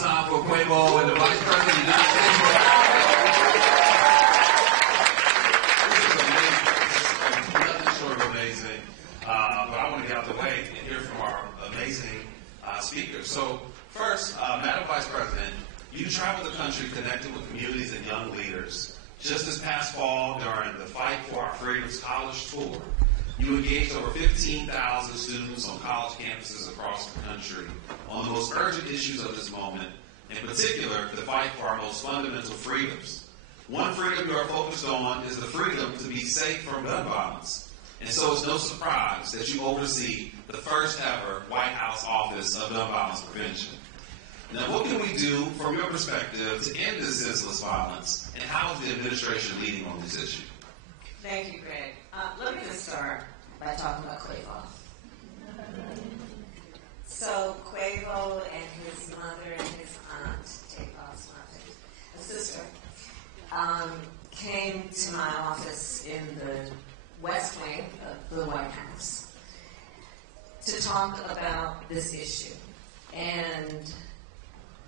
time for Quavo and the Vice President of the United States. Nothing short of amazing. But I want to get out the way and hear from our amazing speakers. So first, Madam Vice President, you travel the country connecting with communities and young leaders. Just this past fall, during the Fight for Our Freedoms College Tour, you engaged over 15,000 students on college campuses across the country on the most urgent issues of this moment, in particular, the fight for our most fundamental freedoms. One freedom you are focused on is the freedom to be safe from gun violence. And so it's no surprise that you oversee the first ever White House Office of Gun Violence Prevention. Now, what can we do, from your perspective, to end this senseless violence, and how is the administration leading on this issue? Thank you, Greg. Let me just start by talking about Quavo. So Quavo and his mother and his aunt, Quavo's mother, a sister, came to my office in the West Wing of the White House to talk about this issue. And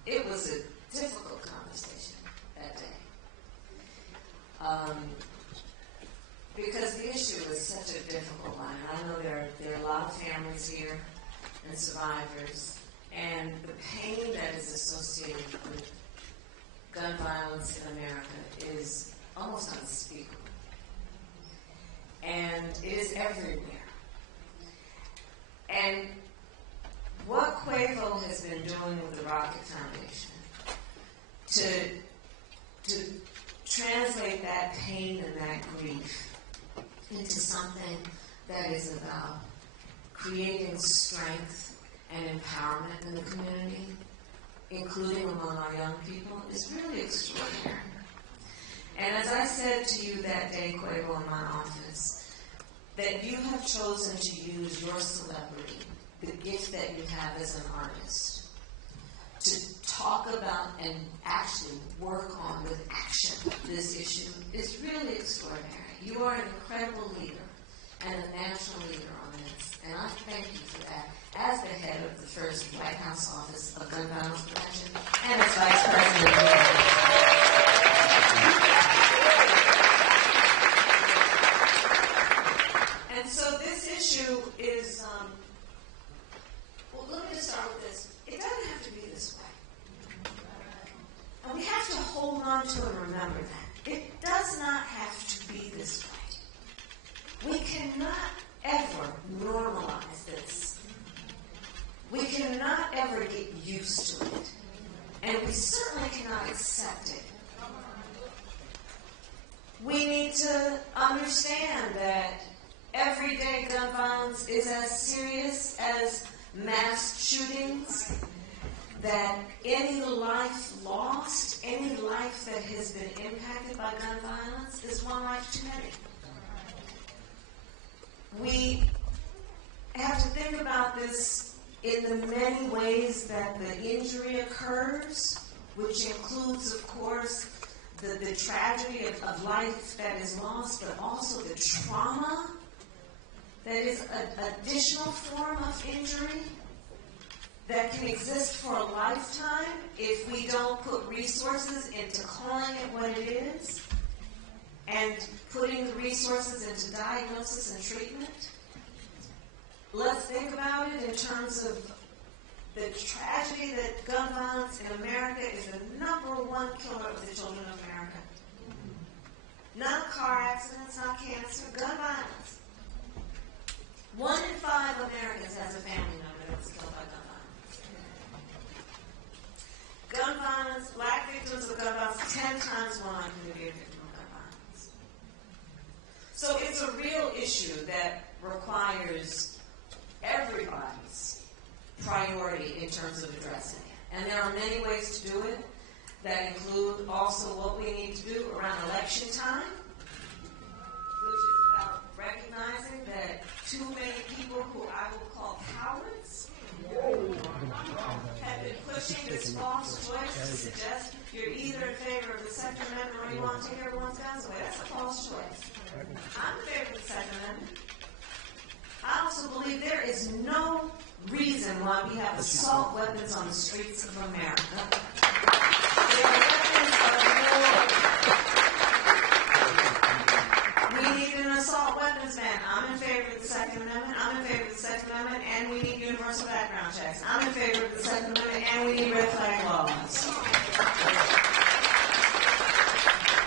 it was a difficult conversation that day. Because the issue is such a difficult one. I know there are a lot of families here and survivors, and the pain that is associated with gun violence in America is almost unspeakable. And it is everywhere. And what Quavo has been doing with the Rocket Foundation to translate that pain and that grief into something that is about creating strength and empowerment in the community, including among our young people, is really extraordinary. And as I said to you that day, Quavo, in my office, that you have chosen to use your celebrity, the gift that you have as an artist, to talk about and actually work on with action this issue is really extraordinary. You are an incredible leader and a national leader on this, and I thank you for that as the head of the first White House Office of Gun Violence Prevention and as Vice President. And so this issue is, well, let me just start with this. It doesn't have to be this way. And we have to hold on to and remember that. It does not have to be this way. We cannot ever normalize this. We cannot ever get used to it. And we certainly cannot accept it. We need to understand that everyday gun violence is as serious as mass shootings, that any life lost, any life that has been impacted by gun violence is one life too many. We have to think about this in the many ways that the injury occurs, which includes, of course, the tragedy of life that is lost, but also the trauma that is an additional form of injury that can exist for a lifetime if we don't put resources into calling it what it is and putting the resources into diagnosis and treatment. Let's think about it in terms of the tragedy that gun violence in America is the #1 killer of the children of America. Not car accidents, not cancer, gun violence. 1 in 5 Americans has a family member that was killed by gun violence. Gun violence, black victims of gun violence, 10 times more likely to be a victim of gun violence. So it's a real issue that requires everybody's priority in terms of addressing it. And there are many ways to do it that include also what we need to do around election time, which is about recognizing that too many people who I will call cowards have been pushing this false choice to suggest you're either in favor of the Second Amendment or you want to take everyone's guns away. That's a false choice. I'm in favor of the Second Amendment. I also believe there is no reason why we have assault weapons on the streets of America. They are weapons of war. We need an assault weapons ban. I'm in favor of the Second Amendment. I'm in favor of the Second Amendment, and we need universal background checks. I'm in favor of the Second Amendment, and we need red flag laws.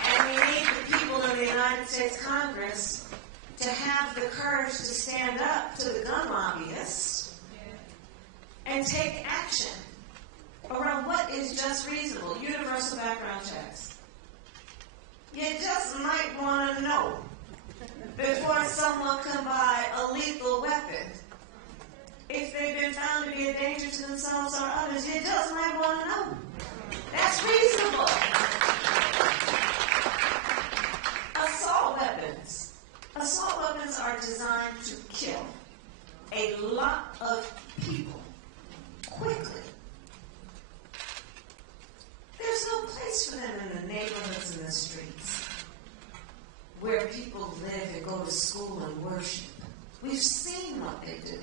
And we need the people in the United States Congress to have the courage to stand up to the gun lobbyists and take action around what is just reasonable. Universal background checks. You just might want to know before someone can buy a lethal weapon. If they've been found to be a danger to themselves or others, you just might want to know. That's reasonable. Assault weapons. Assault weapons are designed to kill a lot of people quickly. There's no place for them in the neighborhoods and the streets where people live and go to school and worship. We've seen what they do.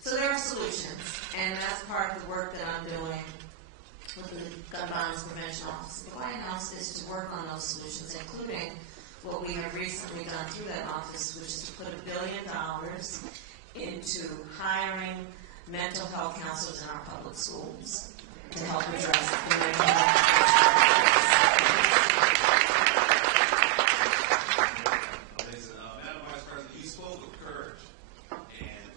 So there are solutions, and that's part of the work that I'm doing with the Gun Violence Prevention Office. The White House is to work on those solutions, including what we have recently done through that office, which is to put $1 billion into hiring mental health counselors in our public schools to help address the mental health. Madam Vice President, you spoke of courage, and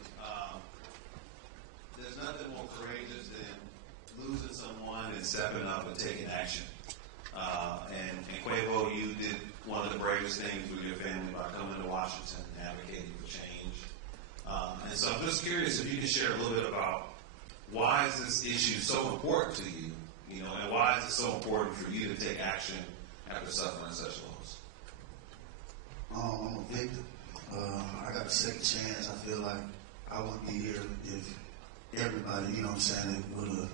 there's nothing more courageous than losing someone and stepping up and taking action. And Quavo, you did one of the bravest things with your family by coming to Washington and advocating for change. And so I'm just curious if you could share a little bit about why is this issue so important to you, and why is it so important for you to take action after suffering such loss? I'm a victim. I got a second chance. I feel like I wouldn't be here if everybody, would have.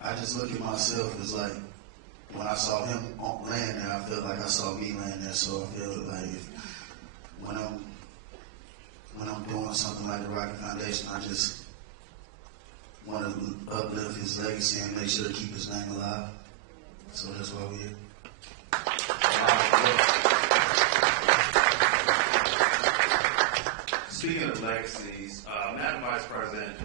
I just look at myself as like, when I saw him laying there, I felt like I saw me laying there. So I feel like when I'm doing something like the Rocket Foundation, I just want to uplift his legacy and make sure to keep his name alive. So that's why we're here. Speaking of legacies, Madam Vice President,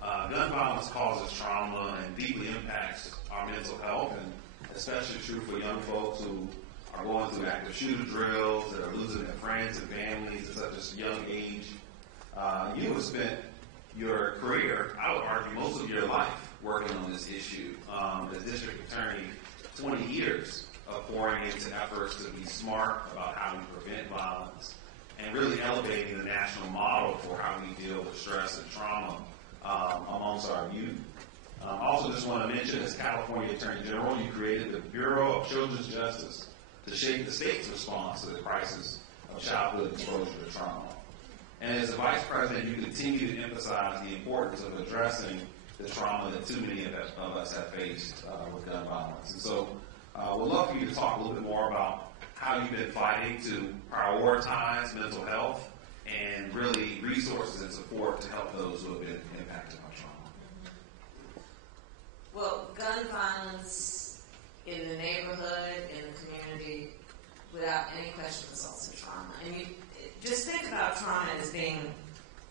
gun violence causes trauma and deeply impacts our mental health, and especially true for young folks who are going through active shooter drills, that are losing their friends and families at such a young age. You have spent your career, I would argue most of your life, working on this issue. As district attorney, 20 years of pouring into efforts to be smart about how we prevent violence and really elevating the national model for how we deal with stress and trauma amongst our youth. I also just want to mention, as California Attorney General, you created the Bureau of Children's Justice to shape the state's response to the crisis of childhood exposure to trauma. And as a Vice President, you continue to emphasize the importance of addressing the trauma that too many of us have faced with gun violence. And so we'd love for you to talk a little bit more about how you've been fighting to prioritize mental health and really resources and support to help those who have been impacted by trauma. Well, gun violence in the neighborhood, in the community, without any question results in trauma. And you just think about trauma as being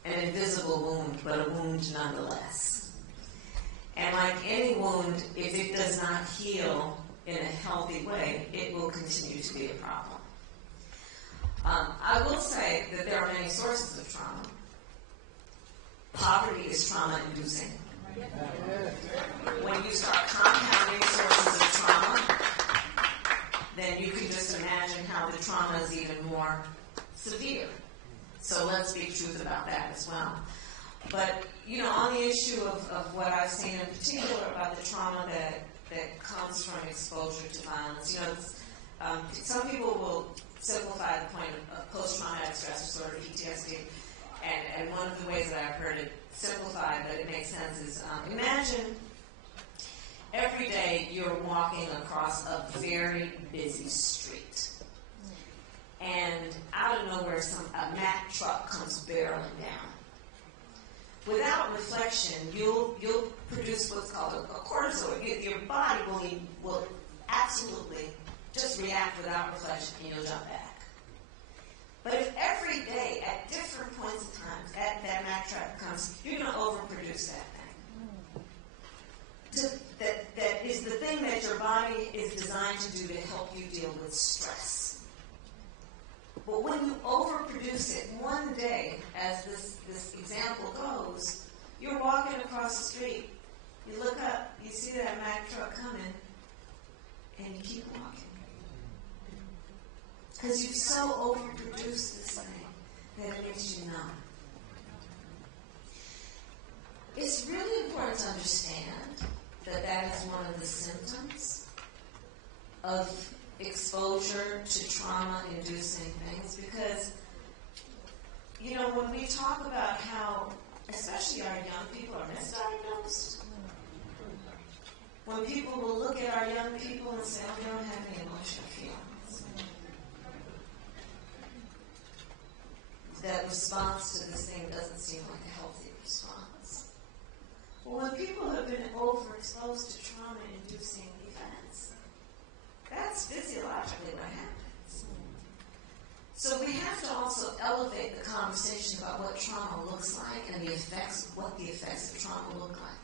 an invisible wound, but a wound nonetheless. And like any wound, if it does not heal in a healthy way, it will continue to be a problem. I will say that there are many sources of trauma. Poverty is trauma-inducing. When you start compounding sources of trauma, then you can just imagine how the trauma is even more severe. So let's speak truth about that as well. But, on the issue of what I've seen in particular about the trauma that comes from exposure to violence, some people will simplify the point of post-traumatic stress disorder, PTSD, and one of the ways that I've heard it simplified, but it makes sense, is imagine every day you're walking across a very busy street, and out of nowhere a Mack truck comes barreling down. without reflection, you'll produce what's called a cortisol. Your body will absolutely just react without reflection, and you'll jump back. But if every day, at different points in time, that Mack truck comes, you're going to overproduce that thing. That is the thing that your body is designed to do to help you deal with stress. But when you overproduce it one day, as this example goes, you're walking across the street, you look up, you see that Mack truck coming, and you keep walking. Because you've so overproduced this thing that it makes you numb. It's really important to understand that that is one of the symptoms of exposure to trauma-inducing things, because, you know, when we talk about how, especially our young people are misdiagnosed, when people will look at our young people and say, oh, they don't have any emotional feelings, that response to this thing doesn't seem like a healthy response. But when people have been overexposed to trauma-inducing events, that's physiologically what happens. So we have to also elevate the conversation about what trauma looks like and what the effects of trauma look like.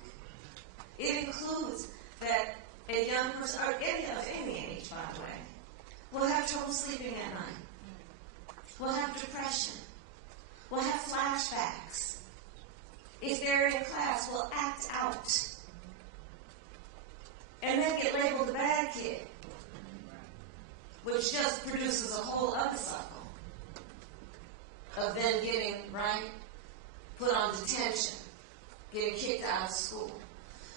It includes that a young person, or any of any age, by the way, will have trouble sleeping at night, will have depression, will have flashbacks. If they're in class, will act out, and then get labeled a bad kid, which just produces a whole other cycle of then getting, put on detention, getting kicked out of school.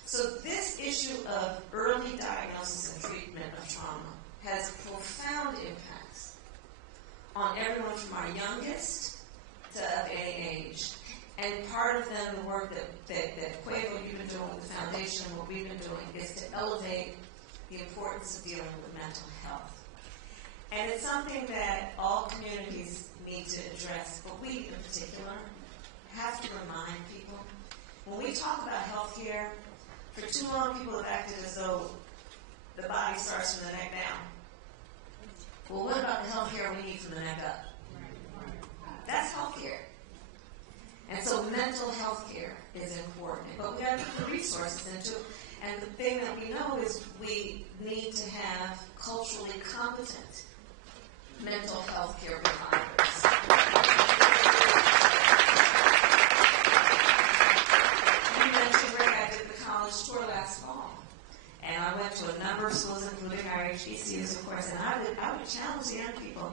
So this issue of early diagnosis and treatment of trauma has profound impacts on everyone from our youngest to of any age. And part of then the work that Quavo, you've been doing with the foundation, and what we've been doing, is to elevate the importance of dealing with mental health. And it's something that all communities need to address, but we in particular have to remind people. When we talk about health care, for too long people have acted as though the body starts from the neck down. Well, what about the health care we need from the neck up? That's health care. And so mental health care is important. But we got to put the resources into it. And the thing that we know is we need to have culturally competent mental health care providers. You mentioned, Rick, I did the college tour last fall. And I went to a number of schools, including our HBCUs, of course, and I would challenge the young people.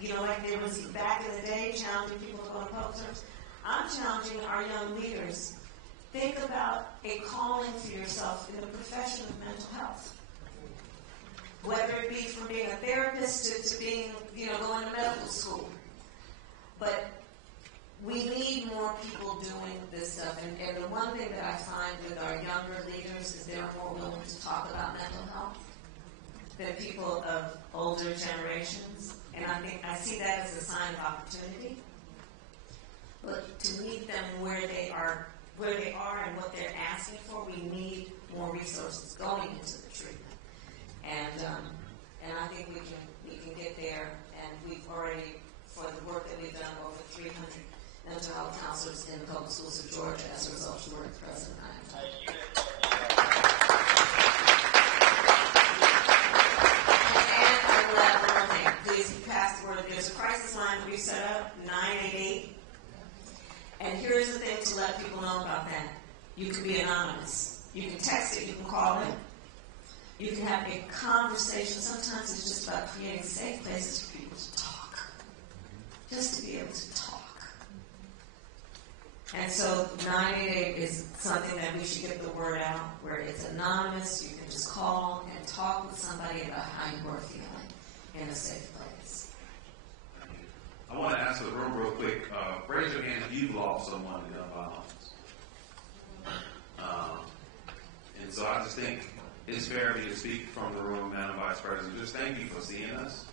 You know, like there was back in the day, challenging people to go to public service. I'm challenging our young leaders. Think about a calling for yourself in the profession of mental health. Whether it be from being a therapist to being, going to medical school. But we need more people doing this stuff. And the one thing that I find with our younger leaders is they're more willing to talk about mental health than people of older generations. And I see that as a sign of opportunity. But to meet them where they are and what they're asking for, we need more resources going into the treatment. And I think we can get there. And we've already, for the work that we've done, over 300 mental health counselors in the public schools of Georgia as a result of the work the President and I have done. And I will add one more thing. Please pass the word. There's a crisis line that we set up, 988. And here's the thing to let people know about that. You can be anonymous. You can text it. You can call it. You can have a conversation. Sometimes it's just about creating safe places for people to talk. Just to be able to talk. And so 988 is something that we should get the word out, where it's anonymous. You can just call and talk with somebody about how you are feeling in a safe place. I want to ask the room real quick. Raise your hand if you've lost someone to gun violence. And so I just think it's fair for you to speak from the room, Madam Vice President. Just thank you for seeing us.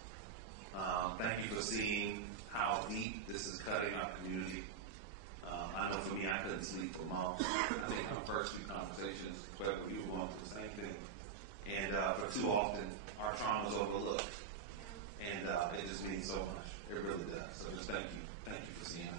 Thank you for seeing how deep this is cutting our community. I know for me, I couldn't couldn't sleep for months. I think our first few conversations, Quavo, you were going through the same thing. And but too often, our trauma is overlooked. And it just means so much. It really does. So just thank you. Thank you for seeing us.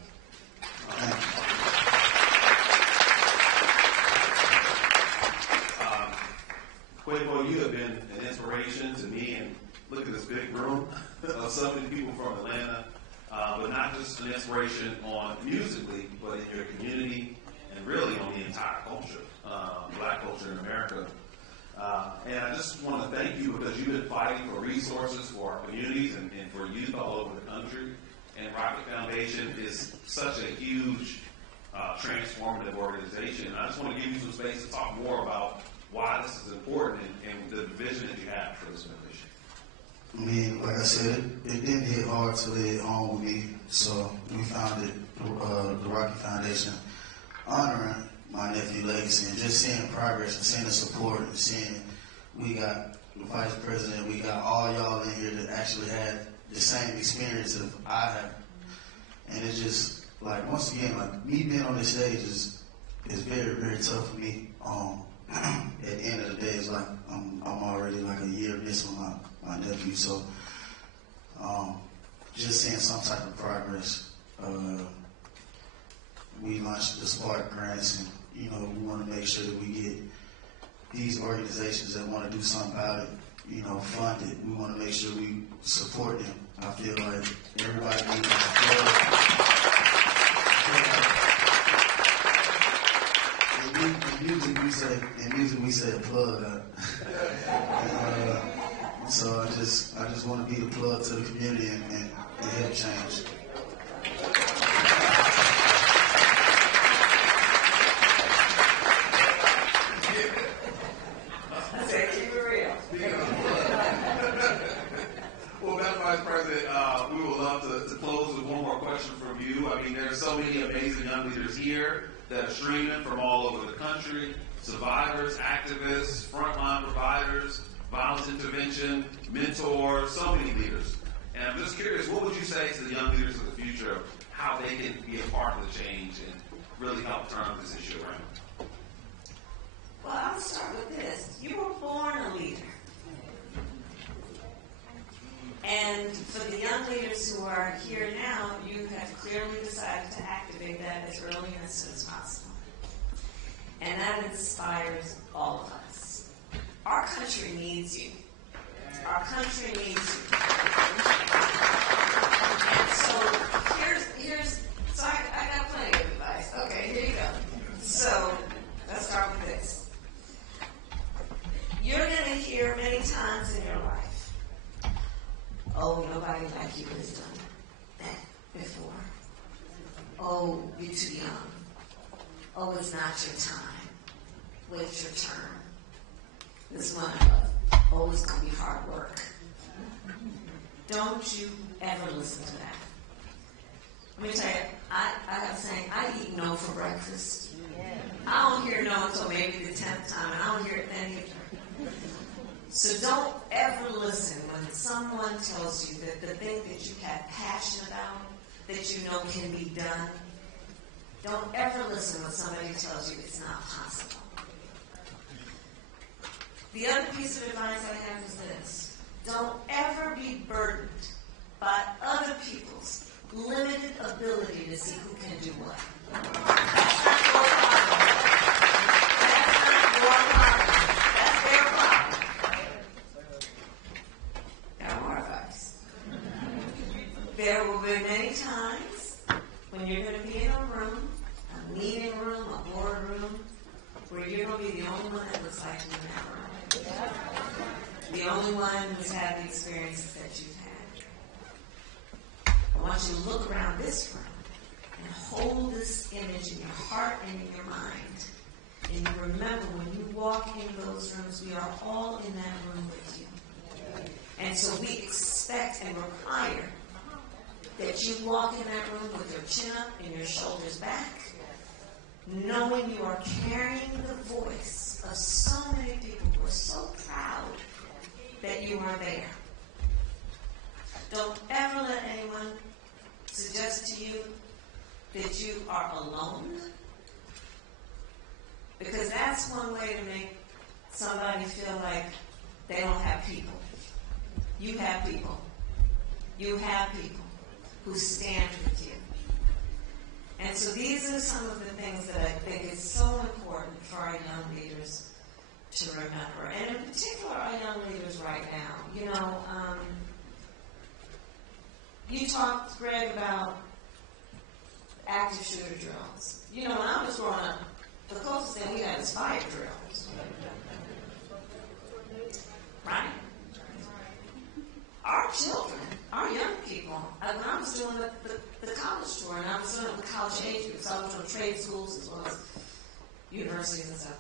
Quavo, you have been an inspiration to me, and look at this big room of so many people from Atlanta, but not just an inspiration on musically, but in your community and really on the entire culture, black culture in America. And I just want to thank you because you've been fighting for resources for our communities and for youth all over the country. And Rocket Foundation is such a huge transformative organization. And I just want to give you some space to talk more about why this is important and the vision that you have for this mission. I mean, like I said, it didn't hit hard to lay it home with me. So we founded the Rocket Foundation honoring my nephew Legacy and just seeing progress and seeing the support and seeing we got the vice president, we got all y'all in here that actually had the same experience that I have. And it's just, like, once again, like, me being on this stage is very, very tough for me. At the end of the day, it's like I'm already like a year missing my nephew. So just seeing some type of progress. We launched the Spark Grants, and we want to make sure that we get these organizations that want to do something about it, funded. We want to make sure we support them. I feel like everybody needs to support. In music we say a plug. So I just want to be the plug to the community and help change. Well, Madam Vice President, we would love to close with one more question from you. I mean, there are so many amazing young leaders here that are streaming from all over the country, survivors, activists, frontline providers, violence intervention, mentors, so many leaders. And I'm just curious, what would you say to the young leaders of the future of how they can be a part of the change and really help turn this issue around? Well, I'll start with this. You were born a leader. And for the young leaders who are here now, you have clearly decided to activate that as early and as soon as possible. And that inspires all of us. Our country needs you. Our country needs you. And so so I got plenty of advice. Okay, here you go. So let's start with this. You're going to hear many times in your life, oh, nobody like you has done that before. Oh, you're too young. Oh, it's not your time. Wait your turn. This one I love. Oh, it's going to be hard work. Don't you ever listen to that. Let me tell you, I have a saying, I eat no for breakfast. I don't hear no until maybe the 10th time, and I don't hear it then either. So don't ever listen when someone tells you that the thing that you have passion about, that you know can be done. Don't ever listen when somebody tells you it's not possible. The other piece of advice I have is this. Don't ever be burdened by other people's limited ability to see who can do what. That's not your problem. That's not your problem. That's their problem. Got more advice. There will be many times when you're going to be in a room, a meeting room, a board room, where you're going to be the only one that looks like you in that room. The only one who's had the experiences that you've had. I want you to look around this room and hold this image in your heart and in your mind. And you remember when you walk in those rooms, we are all in that room with you. And so we expect and require that you walk in that room with your chin up and your shoulders back, knowing you are carrying the voice of so many people who are so proud that you are there. Don't ever let anyone suggest to you that you are alone Because that's one way to make somebody feel like they don't have people. You have people. You have people who stand with you. And so these are some of the things that I think is so important for our young leaders to remember. And in particular, our young leaders right now. You know, you talked, Greg, about active shooter drills. You know, when I was growing up, the closest thing we had is fire drills. Right? Our children, our young people, when I was doing the college tour, and I was doing it with college age groups, I was doing trade schools as well as universities and stuff.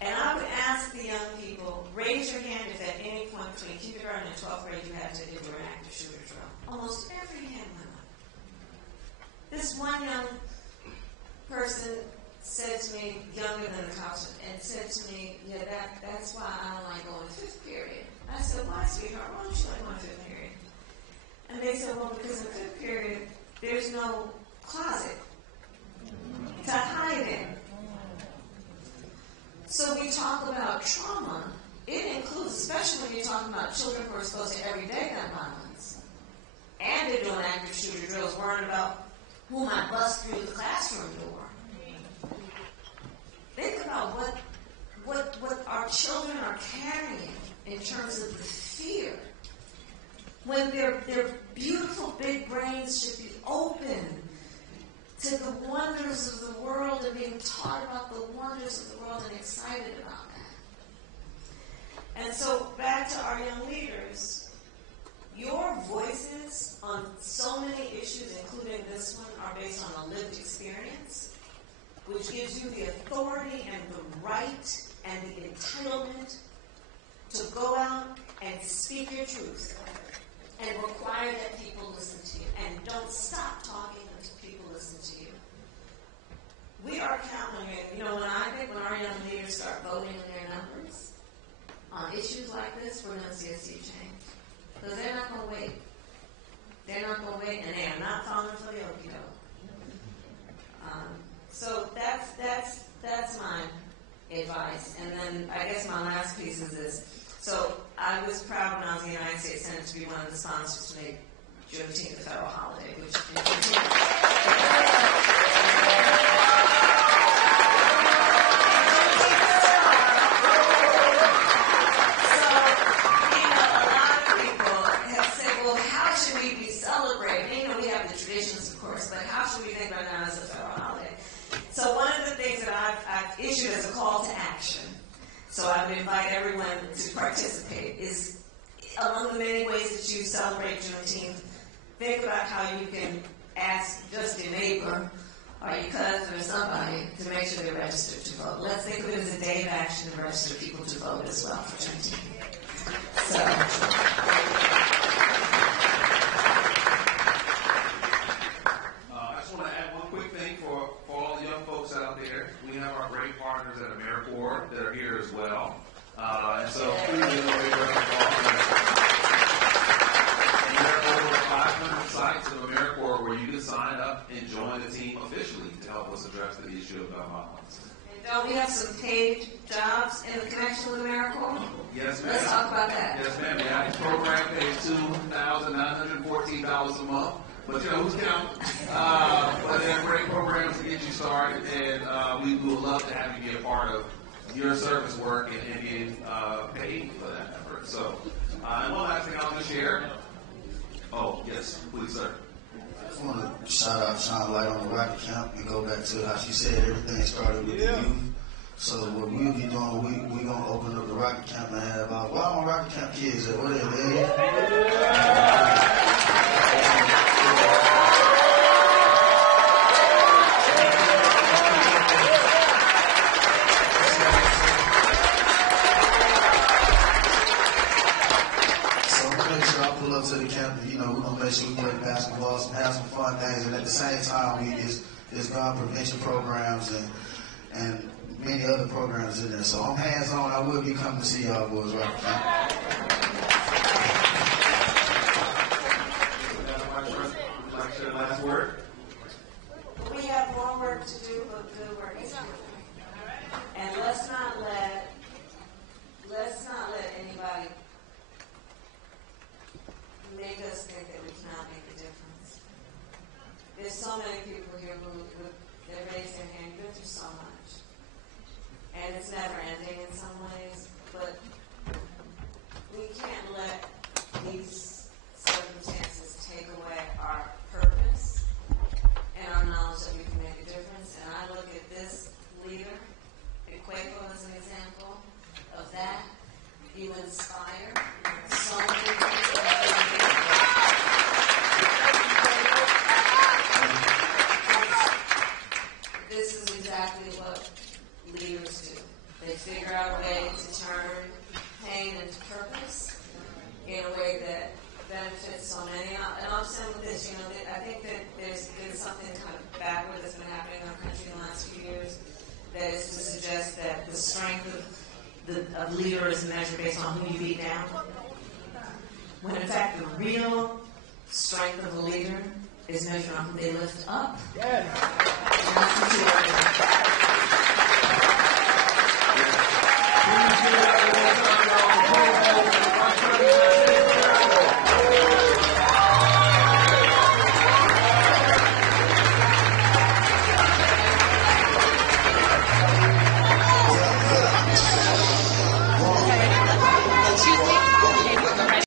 And I would ask the young people, raise your hand if at any point between kindergarten and 12th grade you had to do an active shooter drill. Almost every hand went up. This one young person said to me, younger than the college, and said to me, yeah, that's why I don't like going to 5th period. I said, why, sweetheart? Why don't you like going to 5th period? And they said, well, because in 5th period, there's no closet to hide in. So we talk about trauma. It includes, especially when you're talking about children who are exposed to everyday gun violence. And they're doing active shooter drills, worrying about who might bust through the classroom door. Think about what our children are carrying in terms of the fear. When their beautiful big brains should be open to the wonders of the world and being taught about the wonders of the world and excited about that. And so back to our young leaders, your voices on so many issues, including this one, are based on a lived experience, which gives you the authority and the right and the entitlement to go out and speak your truth and require that people listen to you. And don't stop talking until people listen to you. We are counting it. You know, when our young leaders start voting in their numbers on issues like this, we're going to see a sea change. Because they're not going to wait. They're not going to wait, and they are not falling for the okie doke. So that's my advice. And then I guess my last piece is this. So I was proud when I was in the United States Senate to be one of the sponsors to make Juneteenth a federal holiday, which issued as a call to action. So I would invite everyone to participate. Is among the many ways that you celebrate Juneteenth, think about how you can ask just your neighbor or your cousin or somebody to make sure they're registered to vote. Let's think of it as a day of action to register people to vote as well for Juneteenth. I just want to add one quick thing for all the young folks out there. We have our great partners at AmeriCorps that are here as well. And so please give them a big round of applause. There are over 500 sites of AmeriCorps where you can sign up and join the team officially to help us address the issue of gun violence. And don't we have some paid jobs in the connection with AmeriCorps? Yes, ma'am. Let's talk about that. Yes, ma'am. The active program pays $2,914 a month. But, you know, who's counting? But they're great programs to get you started, and we would love to have you be a part of your service work and being paid for that effort. So, and one last thing I'll just share. Oh, yes, please, sir. I just want to shout out, shine light on the Rocket Camp and go back to how she said everything started with the youth. So what we'll be doing, we're going to open up the Rocket Camp and have about, why don't Rocket Camp kids at? What are they? To the camp, you know, we're gonna make sure we play basketball, have some fun things, and at the same time, there's gun prevention programs and many other programs in there. So I'm hands on. I will be coming to see y'all boys right now. Like to share the last word. We have more work to do, but good work is done. never ending in some ways, but we can't let these circumstances take away our purpose and our knowledge that we can make a difference. And I look at this leader, Quavo, as an example of that. You inspire so many people. This is exactly what leaders do. They figure out a way to turn pain into purpose in a way that benefits so many. And I'm saying with this, I think that there's been something kind of backward that's been happening in our country in the last few years that is to suggest that the strength of leader is measured based on who you beat down. When in fact the real strength of a leader is measured on who they lift up. Yes.